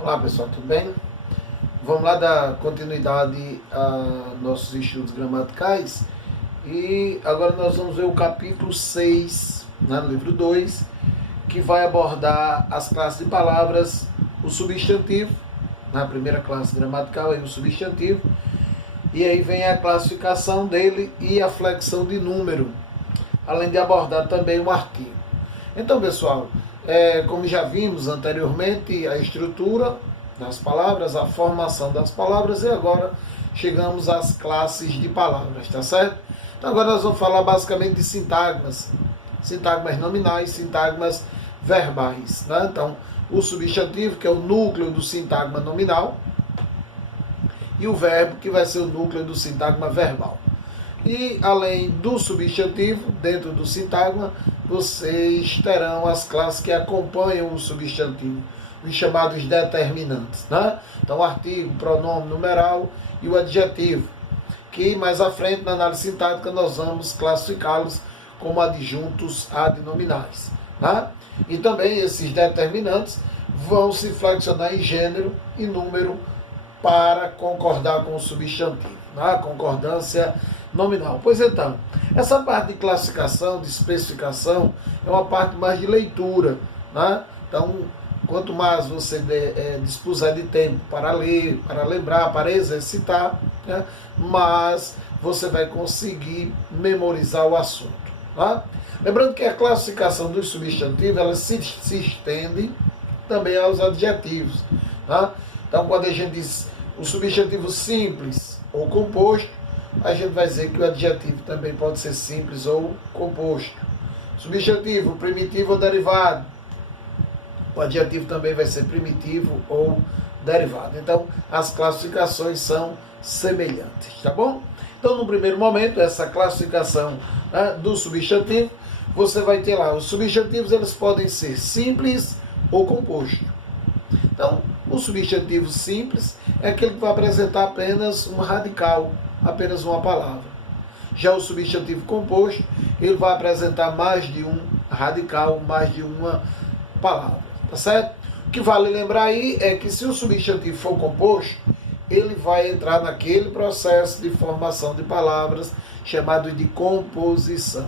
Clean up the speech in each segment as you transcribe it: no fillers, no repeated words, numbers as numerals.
Olá pessoal, tudo bem? Vamos lá dar continuidade a nossos estudos gramaticais e agora nós vamos ver o capítulo 6, no livro 2, que vai abordar as classes de palavras, o substantivo, na primeira classe gramatical aí o substantivo, e aí vem a classificação dele e a flexão de número, além de abordar também o artigo. Então pessoal, como já vimos anteriormente, a estrutura das palavras, a formação das palavras, e agora chegamos às classes de palavras, tá certo? Então agora nós vamos falar basicamente de sintagmas, sintagmas nominais, sintagmas verbais, né? Então, o substantivo, que é o núcleo do sintagma nominal, e o verbo, que vai ser o núcleo do sintagma verbal. E além do substantivo, dentro do sintagma, vocês terão as classes que acompanham o substantivo, os chamados determinantes, né? Então, o artigo, pronome, numeral e o adjetivo, que mais à frente, na análise sintática, nós vamos classificá-los como adjuntos adnominais, né? E também esses determinantes vão se flexionar em gênero e número para concordar com o substantivo, né? A concordância nominal. Pois então, essa parte de classificação, de especificação, é uma parte mais de leitura, né? Então, quanto mais você dispuser de tempo para ler, para lembrar, para exercitar, né, mais você vai conseguir memorizar o assunto. Tá? Lembrando que a classificação dos substantivos ela se estende também aos adjetivos. Tá? Então, quando a gente diz o substantivo simples ou composto, a gente vai dizer que o adjetivo também pode ser simples ou composto. Substantivo primitivo ou derivado, o adjetivo também vai ser primitivo ou derivado. Então, as classificações são semelhantes, tá bom? Então, no primeiro momento, essa classificação, né, do substantivo, você vai ter lá, os substantivos eles podem ser simples ou composto. Então, o substantivo simples é aquele que vai apresentar apenas um radical, apenas uma palavra. Já o substantivo composto, ele vai apresentar mais de um radical, mais de uma palavra. Tá certo? O que vale lembrar aí é que se o substantivo for composto, ele vai entrar naquele processo de formação de palavras chamado de composição.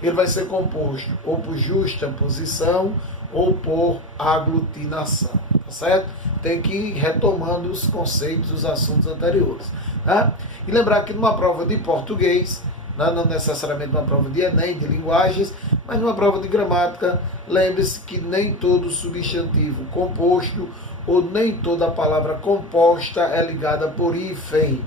Ele vai ser composto ou por justaposição ou por aglutinação. Tá certo? Tem que ir retomando os conceitos, os assuntos anteriores. Tá? E lembrar que numa prova de português, não necessariamente uma prova de Enem, de linguagens, mas numa prova de gramática, lembre-se que nem todo substantivo composto ou nem toda palavra composta é ligada por hífen.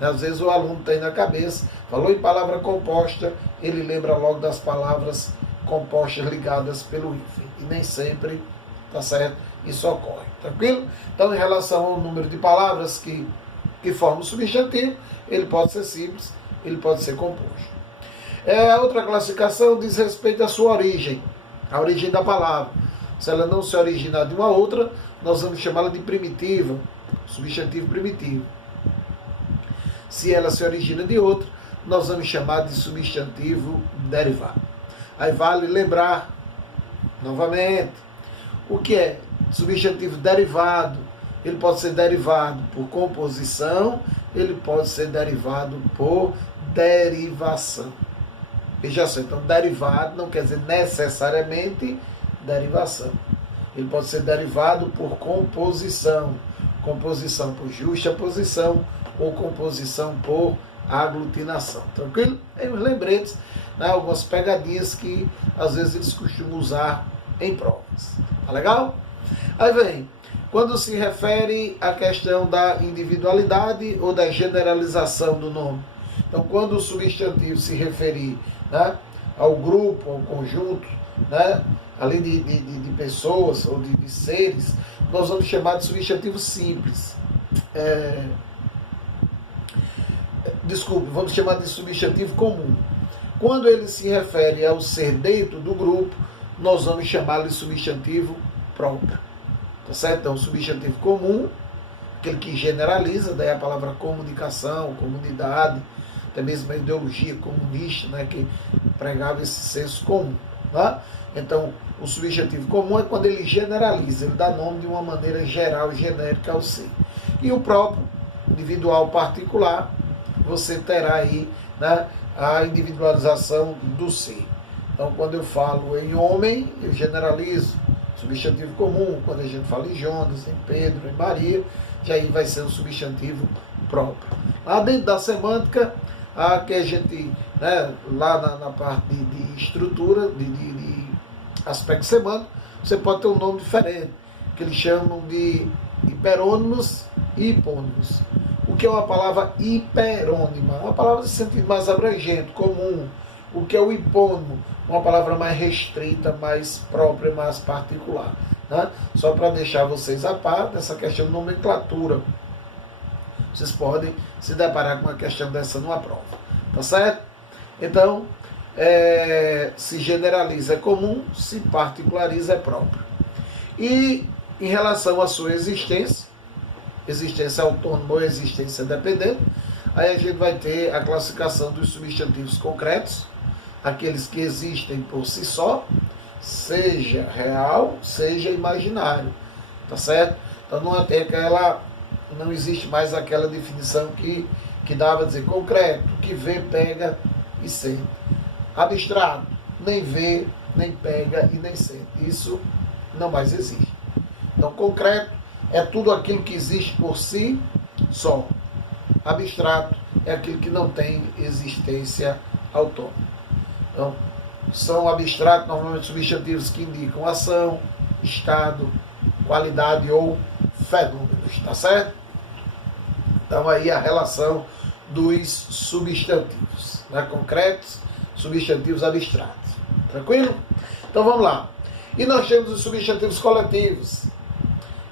Às vezes o aluno tem na cabeça, falou em palavra composta, ele lembra logo das palavras compostas ligadas pelo hífen. E nem sempre, tá certo? Isso ocorre, tranquilo? Então, em relação ao número de palavras que formam o substantivo, ele pode ser simples, ele pode ser composto. A outra classificação diz respeito à sua origem, a origem da palavra. Se ela não se originar de uma outra, nós vamos chamá-la de primitiva, substantivo primitivo. Se ela se origina de outra, nós vamos chamar de substantivo derivado. Aí vale lembrar, novamente, o que é substantivo derivado. Ele pode ser derivado por composição, ele pode ser derivado por derivação. Veja só, então derivado não quer dizer necessariamente derivação. Ele pode ser derivado por composição, composição por justaposição ou composição por aglutinação. Tranquilo? Tem uns lembretes, né, algumas pegadinhas que às vezes eles costumam usar em provas. Tá legal? Aí vem, quando se refere à questão da individualidade ou da generalização do nome. Então, quando o substantivo se referir, né, ao grupo, ao conjunto, né, além de pessoas ou de seres, nós vamos chamar de substantivo simples. Vamos chamar de substantivo comum. Quando ele se refere ao ser dentro do grupo, nós vamos chamá-lo de substantivo próprio. Tá certo? Então, substantivo comum, aquele que generaliza, daí a palavra comunicação, comunidade, até mesmo a ideologia comunista, né, que pregava esse senso comum. Tá? Então, O substantivo comum é quando ele generaliza, ele dá nome de uma maneira geral, genérica ao ser. E o próprio, individual, particular, você terá aí, né, a individualização do ser. Então, quando eu falo em homem, eu generalizo. Substantivo comum, quando a gente fala em Jonas, em Pedro, em Maria, que aí vai ser um substantivo próprio. Lá dentro da semântica, que a gente, né, lá na parte de estrutura, de aspecto semântico, você pode ter um nome diferente, que eles chamam de hiperônimos e hipônimos. O que é uma palavra hiperônima? Uma palavra de sentido mais abrangente, comum. O que é o hipônimo? Uma palavra mais restrita, mais própria, mais particular. Né? Só para deixar vocês a par dessa questão de nomenclatura. Vocês podem se deparar com uma questão dessa numa prova. Tá certo? Então, se generaliza é comum, se particulariza é próprio. E em relação à sua existência autônoma ou existência dependente, aí a gente vai ter a classificação dos substantivos concretos, aqueles que existem por si só, seja real, seja imaginário, tá certo? Então não existe mais aquela definição que dava a dizer concreto, que vê, pega e sente. Abstrato, nem vê, nem pega e nem sente. Isso não mais existe. Então, concreto é tudo aquilo que existe por si só. Abstrato é aquilo que não tem existência autônoma. Então, são abstratos normalmente substantivos que indicam ação, estado, qualidade ou fenômenos, tá certo? Então, aí a relação dos substantivos, né? Concretos, substantivos abstratos. Tranquilo? Então, vamos lá. E nós temos os substantivos coletivos,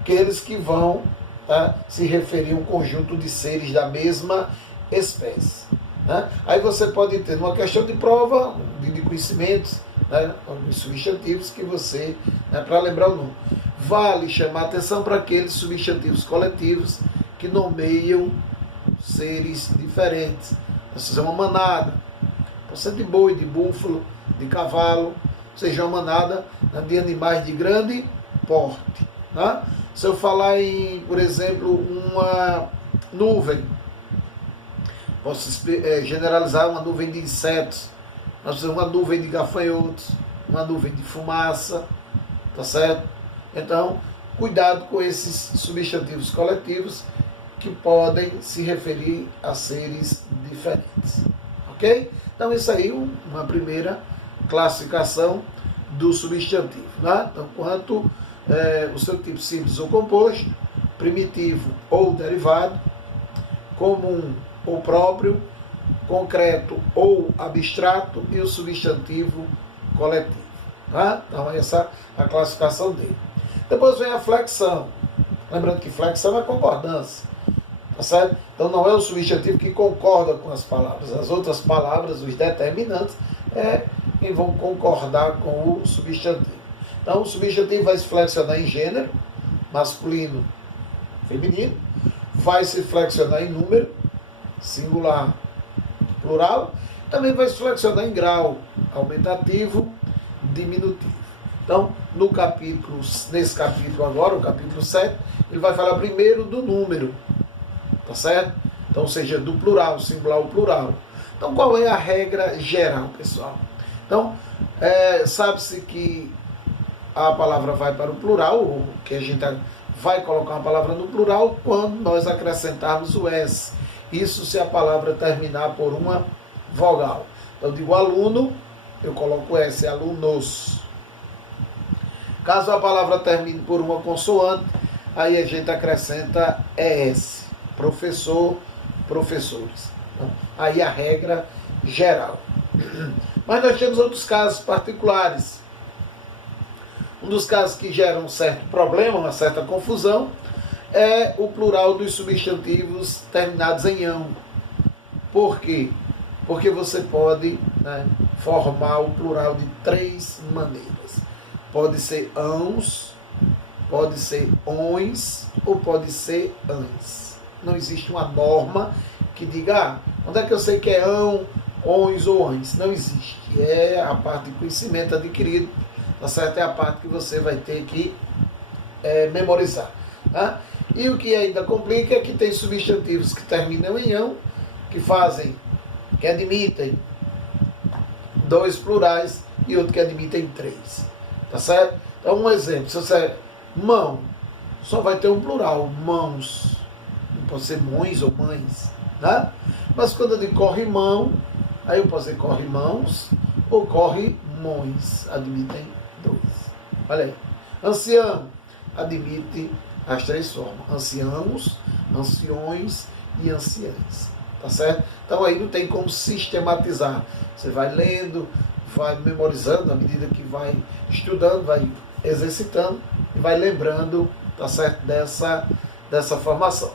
aqueles que vão, tá, se referir a um conjunto de seres da mesma espécie. Né? Aí você pode ter uma questão de prova, de conhecimentos, né, alguns substantivos que você, né, para lembrar o nome. Vale chamar atenção para aqueles substantivos coletivos que nomeiam seres diferentes. Seja uma manada, pode ser de boi, de búfalo, de cavalo, seja uma manada, né, de animais de grande porte. Né? Se eu falar em, por exemplo, uma nuvem, posso generalizar uma nuvem de insetos, uma nuvem de gafanhotos, uma nuvem de fumaça, tá certo? Então, cuidado com esses substantivos coletivos que podem se referir a seres diferentes, ok? Então, isso aí é uma primeira classificação do substantivo, né? Então, quanto o seu tipo simples ou composto, primitivo ou derivado, comum ou próprio, concreto ou abstrato e o substantivo coletivo. Tá? Então, essa é a classificação dele. Depois vem a flexão. Lembrando que flexão é concordância. Tá certo? Então, não é o substantivo que concorda com as palavras. As outras palavras, os determinantes, quem vão concordar com o substantivo. Então, o substantivo vai se flexionar em gênero, masculino, feminino, vai se flexionar em número, singular, plural, também vai se flexionar em grau, aumentativo, diminutivo. Então, nesse capítulo agora, o capítulo 7, ele vai falar primeiro do número, tá certo? Então, ou seja, do plural, singular ou plural. Então, qual é a regra geral, pessoal? Então, sabe-se que a palavra vai para o plural, ou que a gente vai colocar uma palavra no plural quando nós acrescentarmos o S. Isso se a palavra terminar por uma vogal. Então, eu digo aluno, eu coloco S, alunos. Caso a palavra termine por uma consoante, aí a gente acrescenta ES. Professor, professores. Então, aí a regra geral. Mas nós temos outros casos particulares. Um dos casos que geram um certo problema, uma certa confusão, é o plural dos substantivos terminados em ão. Por quê? Porque você pode, né, formar o plural de 3 maneiras. Pode ser ãos, pode ser ões ou pode ser ães. Não existe uma norma que diga, onde é que eu sei que é ão, ões ou ães? Não existe. É a parte de conhecimento adquirido tá certo? É a parte que você vai ter que memorizar. Tá? E o que ainda complica é que tem substantivos que terminam em ão, que admitem 2 plurais e outro que admitem 3. Tá certo? Então, um exemplo, se você mão, só vai ter um plural, mãos. Não pode ser mães ou mães. Tá? Mas quando eu digo corrimão, aí eu posso dizer corrimãos ou corrimões. Admitem 2. Olha aí. Ancião, admite as 3 formas. Anciãos, anciões e anciãs. Tá certo? Então aí não tem como sistematizar. Você vai lendo, vai memorizando à medida que vai estudando, vai exercitando e vai lembrando, tá certo? Dessa formação.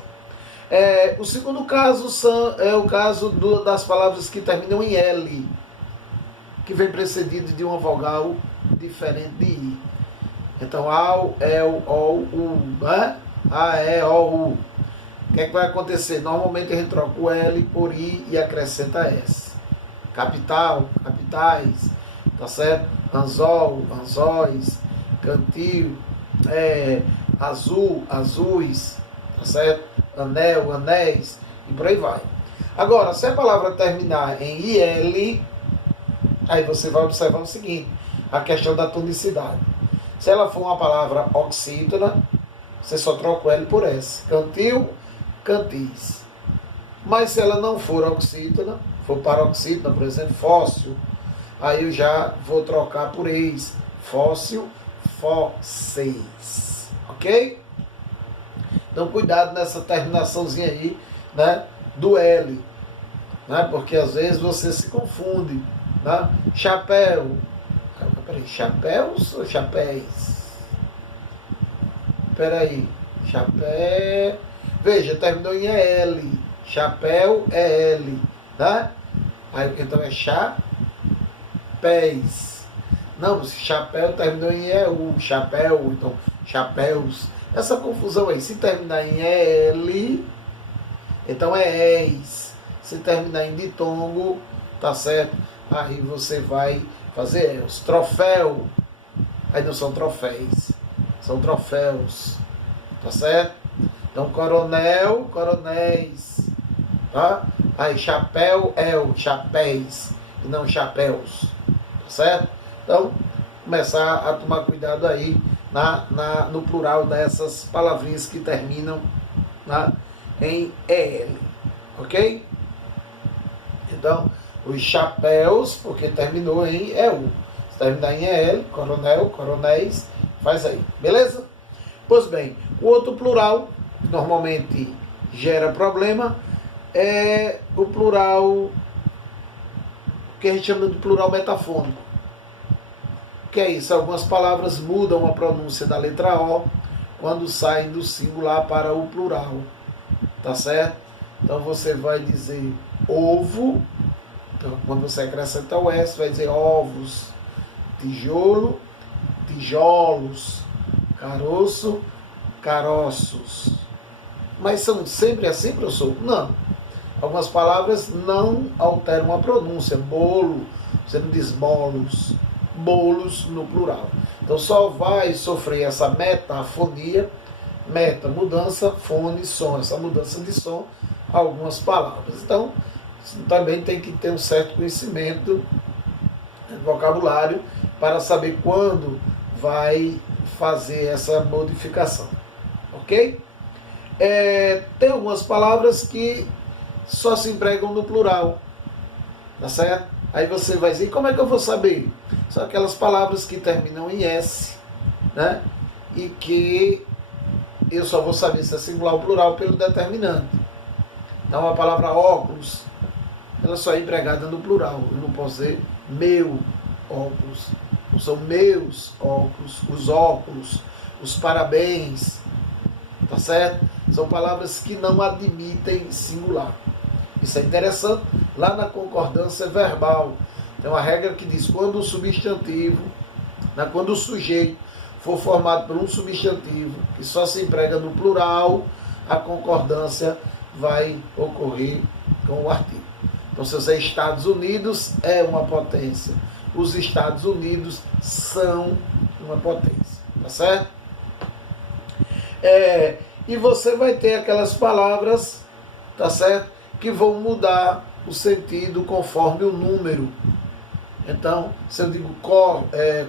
O segundo caso é o caso das palavras que terminam em L, que vem precedido de uma vogal diferente de I. Então, ao, el, ol, u, né? A, e, o, u. O que é que vai acontecer? Normalmente a gente troca o L por I e acrescenta S. Capital, capitais, tá certo? Anzol, anzóis, cantil, azul, azuis, tá certo? Anel, anéis e por aí vai. Agora, se a palavra terminar em IL, aí você vai observar o seguinte, a questão da tonicidade. Se ela for uma palavra oxítona, você só troca o L por S. Cantil, cantis. Mas se ela não for oxítona, for paroxítona, por exemplo, fóssil, aí eu já vou trocar por eis. Fóssil, fósseis. Ok? Então cuidado nessa terminaçãozinha aí, né, do L, né, porque às vezes você se confunde, né? Chapéu, peraí, chapéus ou chapéis? Peraí, chapéu, veja, terminou em L, chapéu é L, tá? Aí então é chapéis. Não, chapéu terminou em EU, chapéu, então chapéus. Essa confusão aí, se terminar em EL, então é ES. Se terminar em ditongo, tá certo? Aí você vai fazer ELS. Troféu, aí não são troféis, são troféus, tá certo? Então coronel, coronéis, tá? Aí chapéu, chapéis, e não chapéus, tá certo? Então, começar a tomar cuidado aí no plural dessas palavrinhas que terminam em EL, ok? Então, os chapéus, porque terminou em EU. Se terminar em EL, coronel, coronéis, faz aí, beleza? Pois bem, o outro plural, que normalmente gera problema, é o plural que a gente chama de plural metafônico. Que é isso? Algumas palavras mudam a pronúncia da letra O quando saem do singular para o plural. Tá certo? Então você vai dizer ovo. Então, quando você acrescenta o S, vai dizer ovos. Tijolo, tijolos. Caroço, caroços. Mas são sempre assim, professor? Não. Algumas palavras não alteram a pronúncia. Bolo, você não diz bolos. Bolos no plural. Então só vai sofrer essa metafonia, meta, mudança, fone, som, essa mudança de som, algumas palavras. Então, também tem que ter um certo conhecimento de vocabulário para saber quando vai fazer essa modificação. Ok? Tem algumas palavras que só se empregam no plural. Tá certo? Aí você vai dizer, como é que eu vou saber? São aquelas palavras que terminam em S, né? E que eu só vou saber se é singular ou plural pelo determinante. Então a palavra óculos, ela só é empregada no plural. Eu não posso dizer meu óculos. Não são meus óculos, os óculos, os parabéns. Tá certo? São palavras que não admitem singular. Isso é interessante. Lá na concordância verbal, tem uma regra que diz quando o substantivo, quando o sujeito for formado por um substantivo que só se emprega no plural, a concordância vai ocorrer com o artigo. Então, se você Estados Unidos é uma potência, os Estados Unidos são uma potência, tá certo? E você vai ter aquelas palavras, tá certo? Que vão mudar o sentido conforme o número. Então, se eu digo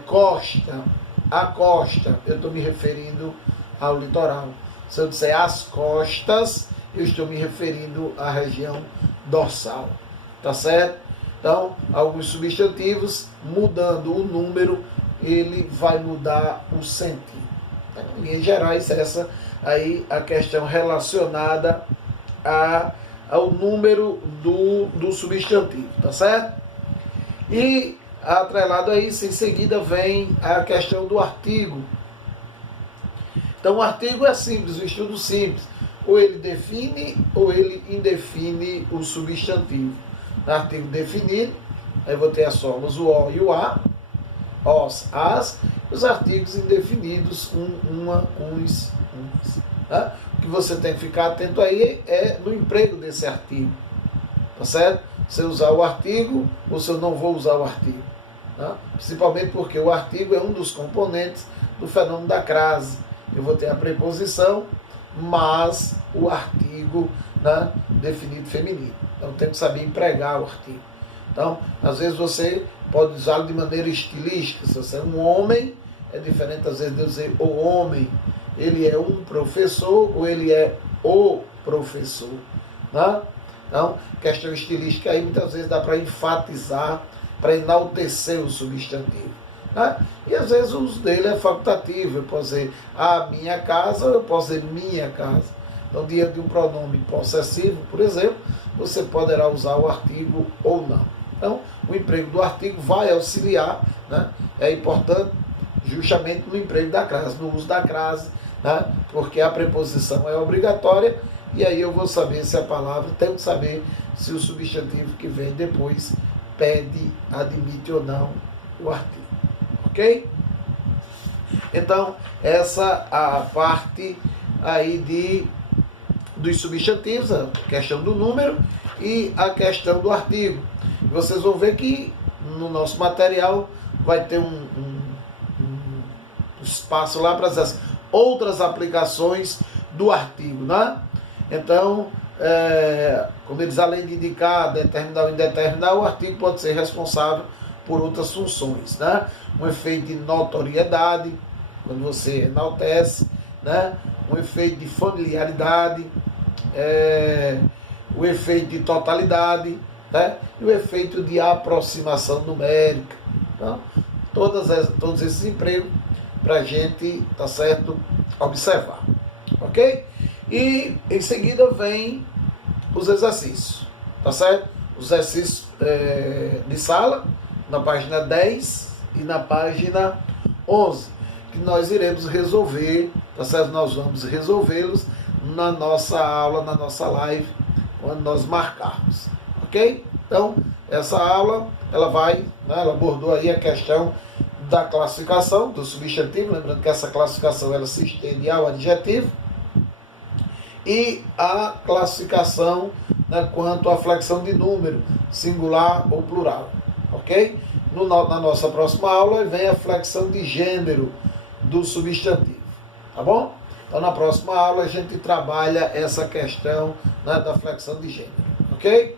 costa, a costa, eu estou me referindo ao litoral. Se eu disser as costas, eu estou me referindo à região dorsal. Tá certo? Então, alguns substantivos, mudando o número, ele vai mudar o sentido. Então, em linhas gerais, essa aí a questão relacionada ao número do substantivo. Tá certo? E atrelado a isso, em seguida vem a questão do artigo. Então o artigo é simples, o estudo simples. Ou ele define ou ele indefine o substantivo. No artigo definido, aí vou ter as formas o e o a, os, as, os artigos indefinidos, uma, uns. Tá? O que você tem que ficar atento aí é no emprego desse artigo. Tá certo? Se eu usar o artigo ou se eu não vou usar o artigo. Tá? Principalmente porque o artigo é um dos componentes do fenômeno da crase. Eu vou ter a preposição, mas o artigo, né, definido feminino. Então tem que saber empregar o artigo. Então, às vezes você pode usá-lo de maneira estilística. Se você é um homem, é diferente às vezes de eu dizer o homem. Ele é um professor ou ele é o professor. Né? Então, questão estilística aí muitas vezes dá para enfatizar, para enaltecer o substantivo. Né? E às vezes o uso dele é facultativo. Eu posso dizer a minha casa, eu posso dizer minha casa. Então, diante de um pronome possessivo, por exemplo, você poderá usar o artigo ou não. Então, o emprego do artigo vai auxiliar, né? É importante justamente no emprego da crase, no uso da crase, né? Porque a preposição é obrigatória e aí eu vou saber se a palavra, tenho que saber se o substantivo que vem depois pede, admite ou não o artigo. Ok? Então, essa a parte aí dos substantivos, a questão do número e a questão do artigo. Vocês vão ver que no nosso material vai ter um espaço lá para as outras aplicações do artigo, né? Então, como eles além de indicar, determinar ou indeterminar, o artigo pode ser responsável por outras funções, né? Um efeito de notoriedade, quando você enaltece, né? Um efeito de familiaridade, o efeito de totalidade, né? E o efeito de aproximação numérica. Então, todos esses empregos para a gente, tá certo, observar. Ok? E em seguida vem os exercícios, tá certo? Os exercícios de sala, na página 10 e na página 11, que nós iremos resolver, tá certo? Nós vamos resolvê-los na nossa aula, na nossa live, quando nós marcarmos, ok? Então, essa aula, ela abordou aí a questão da classificação do substantivo, lembrando que essa classificação ela se estende ao adjetivo, e a classificação, né, quanto à flexão de número, singular ou plural, ok? Na nossa próxima aula vem a flexão de gênero do substantivo, tá bom? Então na próxima aula a gente trabalha essa questão, né, da flexão de gênero, ok?